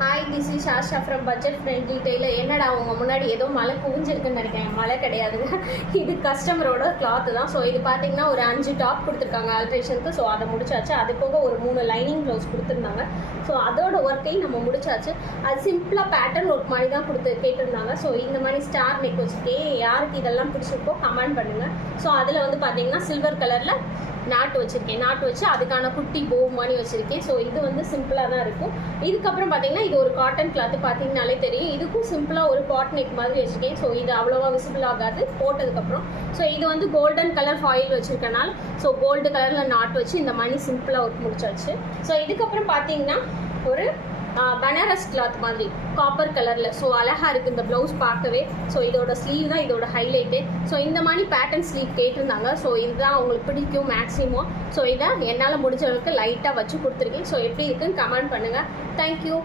Hi, this is Asha from budget friendly tailor. என்னடா அவங்க முன்னாடி ஏதோ மழை குவிஞ்சிருக்குன்னு நினைக்கிறேன். மழை கிடையாதுங்க, இது கஸ்டமரோட கிளாத்து தான். ஸோ இது பார்த்தீங்கன்னா ஒரு 5 டாப் கொடுத்துருக்காங்க ஆல்ட்ரேஷனுக்கு. ஸோ அதை முடிச்சாச்சு. அது போக ஒரு 3 லைனிங் ப்ளவுஸ் கொடுத்துருந்தாங்க. ஸோ அதோட ஒர்க்கையும் நம்ம முடிச்சாச்சு. அது சிம்பிளாக பேட்டர்ன் ஒர்க் மாதிரி தான் கேட்டிருந்தாங்க. ஸோ இந்த மாதிரி ஸ்டார் நெக் வச்சுருக்கேன். யாருக்கு இதெல்லாம் பிடிச்சிருக்கோ கமெண்ட் பண்ணுங்கள். ஸோ அதில் வந்து பார்த்தீங்கன்னா சில்வர் கலரில் நாட்டு வச்சுருக்கேன். நாட்டு வச்சு அதுக்கான குட்டி போ மாதிரி வச்சுருக்கேன். ஸோ இது வந்து சிம்பிளாக தான் இருக்கும். இதுக்கப்புறம் பார்த்தீங்கன்னா இது ஒரு காட்டன் கிளாத்து பார்த்தீங்கனாலே தெரியும். இதுக்கும் சிம்பிளாக ஒரு பாட் நெக் மாதிரி வச்சுருக்கேன். ஸோ இது அவ்வளோவா விசிபிள் ஆகாது போட்டதுக்கப்புறம். ஸோ இது வந்து கோல்டன் கலர் ஃபாயில் வச்சுருக்கனால ஸோ கோல்டு கலரில் நாட்டு வச்சு இந்த மாதிரி சிம்பிளாக ஒர்க் முடிச்சாச்சு. ஸோ இதுக்கப்புறம் பார்த்தீங்கன்னா ஒரு பனாரஸ் கிளாத் மாதிரி காப்பர் கலரில். ஸோ அழகாக இருக்குது இந்த ப்ளவுஸ் பார்க்கவே. ஸோ இதோட ஸ்லீவ் தான் இதோட ஹைலைட்டு. ஸோ இந்த மாதிரி பேட்டர்ன் ஸ்லீவ் கேட்டிருந்தாங்க. ஸோ இதுதான் அவங்களுக்கு பிடிக்கும் மேக்ஸிமம். ஸோ இதை என்னால் முடிஞ்ச அளவுக்கு லைட்டாக வச்சு கொடுத்துருக்கேன். ஸோ எப்படி இருக்குன்னு கமெண்ட் பண்ணுங்கள். தேங்க்யூ.